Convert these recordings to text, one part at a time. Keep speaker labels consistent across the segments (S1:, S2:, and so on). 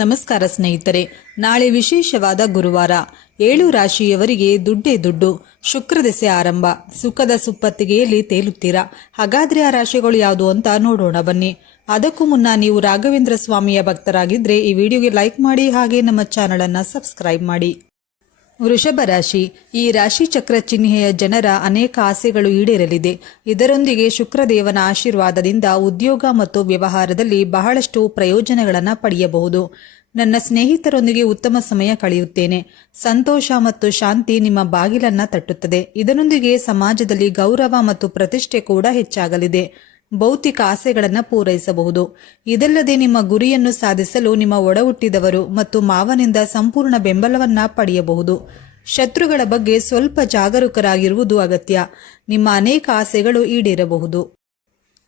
S1: ನಮಸ್ಕಾರ ಸ್ನೇಹಿತರೆ, ನಾಳೆ ವಿಶೇಷವಾದ ಗುರುವಾರ ಏಳು ರಾಶಿಯವರಿಗೆ ದುಡ್ಡೇ ದುಡ್ಡು, ಶುಕ್ರ ದೆಸೆ ಆರಂಭ. ಸುಖದ ಸುಪ್ಪತ್ತಿಗೆಯಲ್ಲಿ ತೇಲುತ್ತೀರಾ? ಹಾಗಾದ್ರೆ ಆ ರಾಶಿಗಳು ಯಾವುದು ಅಂತ ನೋಡೋಣ ಬನ್ನಿ. ಅದಕ್ಕೂ ಮುನ್ನ ನೀವು ರಾಘವೇಂದ್ರ ಸ್ವಾಮಿಯ ಭಕ್ತರಾಗಿದ್ರೆ ಈ ವಿಡಿಯೋಗೆ ಲೈಕ್ ಮಾಡಿ ಹಾಗೆ ನಮ್ಮ ಚಾನಲ್ ಅನ್ನ ಸಬ್ಸ್ಕ್ರೈಬ್ ಮಾಡಿ. ವೃಷಭ ರಾಶಿ. ಈ ರಾಶಿ ಚಕ್ರ ಚಿಹ್ನೆಯ ಜನರ ಅನೇಕ ಆಸೆಗಳು ಈಡೇರಲಿದೆ. ಇದರೊಂದಿಗೆ ಶುಕ್ರದೇವನ ಆಶೀರ್ವಾದದಿಂದ ಉದ್ಯೋಗ ಮತ್ತು ವ್ಯವಹಾರದಲ್ಲಿ ಬಹಳಷ್ಟು ಪ್ರಯೋಜನಗಳನ್ನು ಪಡೆಯಬಹುದು. ನನ್ನ ಸ್ನೇಹಿತರೊಂದಿಗೆ ಉತ್ತಮ ಸಮಯ ಕಳೆಯುತ್ತೇನೆ. ಸಂತೋಷ ಮತ್ತು ಶಾಂತಿ ನಿಮ್ಮ ಬಾಗಿಲನ್ನ ತಟ್ಟುತ್ತದೆ. ಇದರೊಂದಿಗೆ ಸಮಾಜದಲ್ಲಿ ಗೌರವ ಮತ್ತು ಪ್ರತಿಷ್ಠೆ ಕೂಡ ಹೆಚ್ಚಾಗಲಿದೆ. ಭೌತಿಕ ಆಸೆಗಳನ್ನು ಪೂರೈಸಬಹುದು. ಇದಲ್ಲದೆ ನಿಮ್ಮ ಗುರಿಯನ್ನು ಸಾಧಿಸಲು ನಿಮ್ಮ ಒಡಹುಟ್ಟಿದವರು ಮತ್ತು ಮಾವನಿಂದ ಸಂಪೂರ್ಣ ಬೆಂಬಲವನ್ನು ಪಡೆಯಬಹುದು. ಶತ್ರುಗಳ ಬಗ್ಗೆ ಸ್ವಲ್ಪ ಜಾಗರೂಕರಾಗಿರುವುದು ಅಗತ್ಯ. ನಿಮ್ಮ ಅನೇಕ ಆಸೆಗಳು ಈಡೇರಬಹುದು.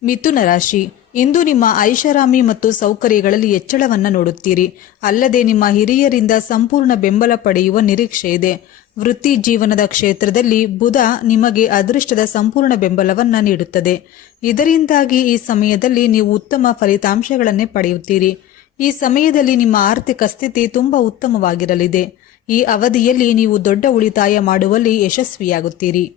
S1: ಮಿಥುನ ರಾಶಿ. ಇಂದು ನಿಮ್ಮ ಐಷಾರಾಮಿ ಮತ್ತು ಸೌಕರ್ಯಗಳಲ್ಲಿ ಹೆಚ್ಚಳವನ್ನು ನೋಡುತ್ತೀರಿ. ಅಲ್ಲದೆ ನಿಮ್ಮ ಹಿರಿಯರಿಂದ ಸಂಪೂರ್ಣ ಬೆಂಬಲ ಪಡೆಯುವ ನಿರೀಕ್ಷೆ ಇದೆ. ವೃತ್ತಿ ಜೀವನದ ಕ್ಷೇತ್ರದಲ್ಲಿ ಬುಧ ನಿಮಗೆ ಅದೃಷ್ಟದ ಸಂಪೂರ್ಣ ಬೆಂಬಲವನ್ನು ನೀಡುತ್ತದೆ. ಇದರಿಂದಾಗಿ ಈ ಸಮಯದಲ್ಲಿ ನೀವು ಉತ್ತಮ ಫಲಿತಾಂಶಗಳನ್ನೇ ಪಡೆಯುತ್ತೀರಿ. ಈ ಸಮಯದಲ್ಲಿ ನಿಮ್ಮ ಆರ್ಥಿಕ ಸ್ಥಿತಿ ತುಂಬಾ ಉತ್ತಮವಾಗಿರಲಿದೆ. ಈ ಅವಧಿಯಲ್ಲಿ ನೀವು ದೊಡ್ಡ ಉಳಿತಾಯ ಮಾಡುವಲ್ಲಿ ಯಶಸ್ವಿಯಾಗುತ್ತೀರಿ.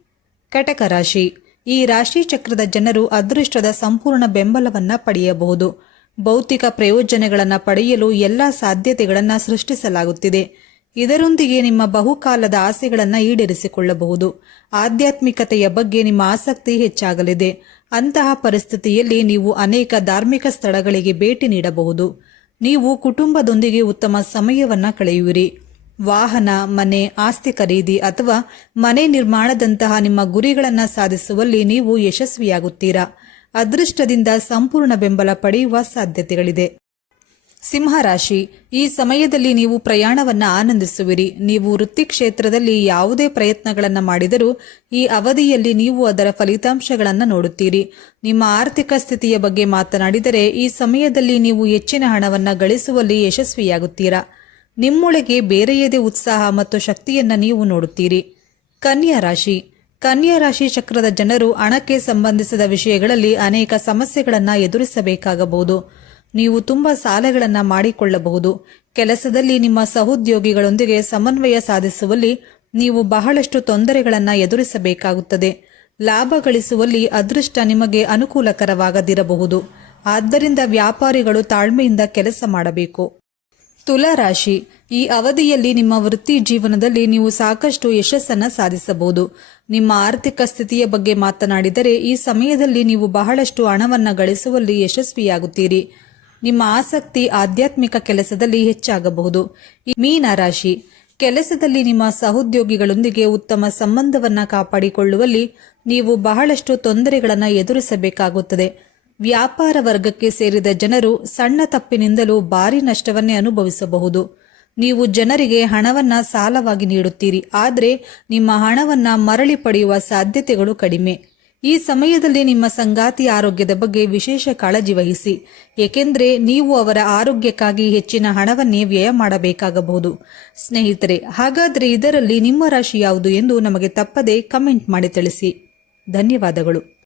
S1: ಕಟಕ ರಾಶಿ ಈ ರಾಶಿ ಚಕ್ರದ ಜನರು ಅದೃಷ್ಟದ ಸಂಪೂರ್ಣ ಬೆಂಬಲವನ್ನ ಪಡೆಯಬಹುದು. ಭೌತಿಕ ಪ್ರಯೋಜನಗಳನ್ನು ಪಡೆಯಲು ಎಲ್ಲ ಸಾಧ್ಯತೆಗಳನ್ನು ಸೃಷ್ಟಿಸಲಾಗುತ್ತಿದೆ. ಇದರೊಂದಿಗೆ ನಿಮ್ಮ ಬಹುಕಾಲದ ಆಸೆಗಳನ್ನು ಈಡೇರಿಸಿಕೊಳ್ಳಬಹುದು. ಆಧ್ಯಾತ್ಮಿಕತೆಯ ಬಗ್ಗೆ ನಿಮ್ಮ ಆಸಕ್ತಿ ಹೆಚ್ಚಾಗಲಿದೆ. ಅಂತಹ ಪರಿಸ್ಥಿತಿಯಲ್ಲಿ ನೀವು ಅನೇಕ ಧಾರ್ಮಿಕ ಸ್ಥಳಗಳಿಗೆ ಭೇಟಿ ನೀಡಬಹುದು. ನೀವು ಕುಟುಂಬದೊಂದಿಗೆ ಉತ್ತಮ ಸಮಯವನ್ನು ಕಳೆಯುವಿರಿ. ವಾಹನ, ಮನೆ, ಆಸ್ತಿ ಖರೀದಿ ಅಥವಾ ಮನೆ ನಿರ್ಮಾಣದಂತಹ ನಿಮ್ಮ ಗುರಿಗಳನ್ನು ಸಾಧಿಸುವಲ್ಲಿ ನೀವು ಯಶಸ್ವಿಯಾಗುತ್ತೀರಾ? ಅದೃಷ್ಟದಿಂದ ಸಂಪೂರ್ಣ ಬೆಂಬಲ ಪಡೆಯುವ ಸಾಧ್ಯತೆಗಳಿದೆ. ಸಿಂಹರಾಶಿ ಈ ಸಮಯದಲ್ಲಿ ನೀವು ಪ್ರಯಾಣವನ್ನು ಆನಂದಿಸುವಿರಿ. ನೀವು ವೃತ್ತಿ ಕ್ಷೇತ್ರದಲ್ಲಿ ಯಾವುದೇ ಪ್ರಯತ್ನಗಳನ್ನು ಮಾಡಿದರೂ ಈ ಅವಧಿಯಲ್ಲಿ ನೀವು ಅದರ ಫಲಿತಾಂಶಗಳನ್ನು ನೋಡುತ್ತೀರಿ. ನಿಮ್ಮ ಆರ್ಥಿಕ ಸ್ಥಿತಿಯ ಬಗ್ಗೆ ಮಾತನಾಡಿದರೆ ಈ ಸಮಯದಲ್ಲಿ ನೀವು ಹೆಚ್ಚಿನ ಹಣವನ್ನು ಗಳಿಸುವಲ್ಲಿ ಯಶಸ್ವಿಯಾಗುತ್ತೀರಾ? ನಿಮ್ಮೊಳಗೆ ಬೇರೆಯದೇ ಉತ್ಸಾಹ ಮತ್ತು ಶಕ್ತಿಯನ್ನು ನೀವು ನೋಡುತ್ತೀರಿ. ಕನ್ಯಾ ರಾಶಿ. ಕನ್ಯಾ ರಾಶಿ ಚಕ್ರದ ಜನರು ಹಣಕ್ಕೆ ಸಂಬಂಧಿಸಿದ ವಿಷಯಗಳಲ್ಲಿ ಅನೇಕ ಸಮಸ್ಯೆಗಳನ್ನು ಎದುರಿಸಬೇಕಾಗಬಹುದು. ನೀವು ತುಂಬಾ ಸಾಲಗಳನ್ನು ಮಾಡಿಕೊಳ್ಳಬಹುದು. ಕೆಲಸದಲ್ಲಿ ನಿಮ್ಮ ಸಹೋದ್ಯೋಗಿಗಳೊಂದಿಗೆ ಸಮನ್ವಯ ಸಾಧಿಸುವಲ್ಲಿ ನೀವು ಬಹಳಷ್ಟು ತೊಂದರೆಗಳನ್ನು ಎದುರಿಸಬೇಕಾಗುತ್ತದೆ. ಲಾಭ ಗಳಿಸುವಲ್ಲಿ ಅದೃಷ್ಟ ನಿಮಗೆ ಅನುಕೂಲಕರವಾಗದಿರಬಹುದು. ಆದ್ದರಿಂದ ವ್ಯಾಪಾರಿಗಳು ತಾಳ್ಮೆಯಿಂದ ಕೆಲಸ ಮಾಡಬೇಕು. ತುಲಾ ರಾಶಿ. ಈ ಅವಧಿಯಲ್ಲಿ ನಿಮ್ಮ ವೃತ್ತಿ ಜೀವನದಲ್ಲಿ ನೀವು ಸಾಕಷ್ಟು ಯಶಸ್ಸನ್ನು ಸಾಧಿಸಬಹುದು. ನಿಮ್ಮ ಆರ್ಥಿಕ ಸ್ಥಿತಿಯ ಬಗ್ಗೆ ಮಾತನಾಡಿದರೆ ಈ ಸಮಯದಲ್ಲಿ ನೀವು ಬಹಳಷ್ಟು ಹಣವನ್ನು ಗಳಿಸುವಲ್ಲಿ ಯಶಸ್ವಿಯಾಗುತ್ತೀರಿ. ನಿಮ್ಮ ಆಸಕ್ತಿ ಆಧ್ಯಾತ್ಮಿಕ ಕೆಲಸದಲ್ಲಿ ಹೆಚ್ಚಾಗಬಹುದು. ಮೀನ ರಾಶಿ. ಕೆಲಸದಲ್ಲಿ ನಿಮ್ಮ ಸಹೋದ್ಯೋಗಿಗಳೊಂದಿಗೆ ಉತ್ತಮ ಸಂಬಂಧವನ್ನು ಕಾಪಾಡಿಕೊಳ್ಳುವಲ್ಲಿ ನೀವು ಬಹಳಷ್ಟು ತೊಂದರೆಗಳನ್ನು ಎದುರಿಸಬೇಕಾಗುತ್ತದೆ. ವ್ಯಾಪಾರ ವರ್ಗಕ್ಕೆ ಸೇರಿದ ಜನರು ಸಣ್ಣ ತಪ್ಪಿನಿಂದಲೂ ಭಾರಿ ನಷ್ಟವನ್ನೇ ಅನುಭವಿಸಬಹುದು. ನೀವು ಜನರಿಗೆ ಹಣವನ್ನ ಸಾಲವಾಗಿ ನೀಡುತ್ತೀರಿ, ಆದರೆ ನಿಮ್ಮ ಹಣವನ್ನ ಮರಳಿ ಪಡೆಯುವ ಸಾಧ್ಯತೆಗಳು ಕಡಿಮೆ. ಈ ಸಮಯದಲ್ಲಿ ನಿಮ್ಮ ಸಂಗಾತಿ ಆರೋಗ್ಯದ ಬಗ್ಗೆ ವಿಶೇಷ ಕಾಳಜಿ ವಹಿಸಿ, ಏಕೆಂದರೆ ನೀವು ಅವರ ಆರೋಗ್ಯಕ್ಕಾಗಿ ಹೆಚ್ಚಿನ ಹಣವನ್ನೇ ವ್ಯಯ ಮಾಡಬೇಕಾಗಬಹುದು. ಸ್ನೇಹಿತರೆ, ಹಾಗಾದರೆ ಇದರಲ್ಲಿ ನಿಮ್ಮ ರಾಶಿ ಯಾವುದು ಎಂದು ನಮಗೆ ತಪ್ಪದೆ ಕಮೆಂಟ್ ಮಾಡಿ ತಿಳಿಸಿ. ಧನ್ಯವಾದಗಳು.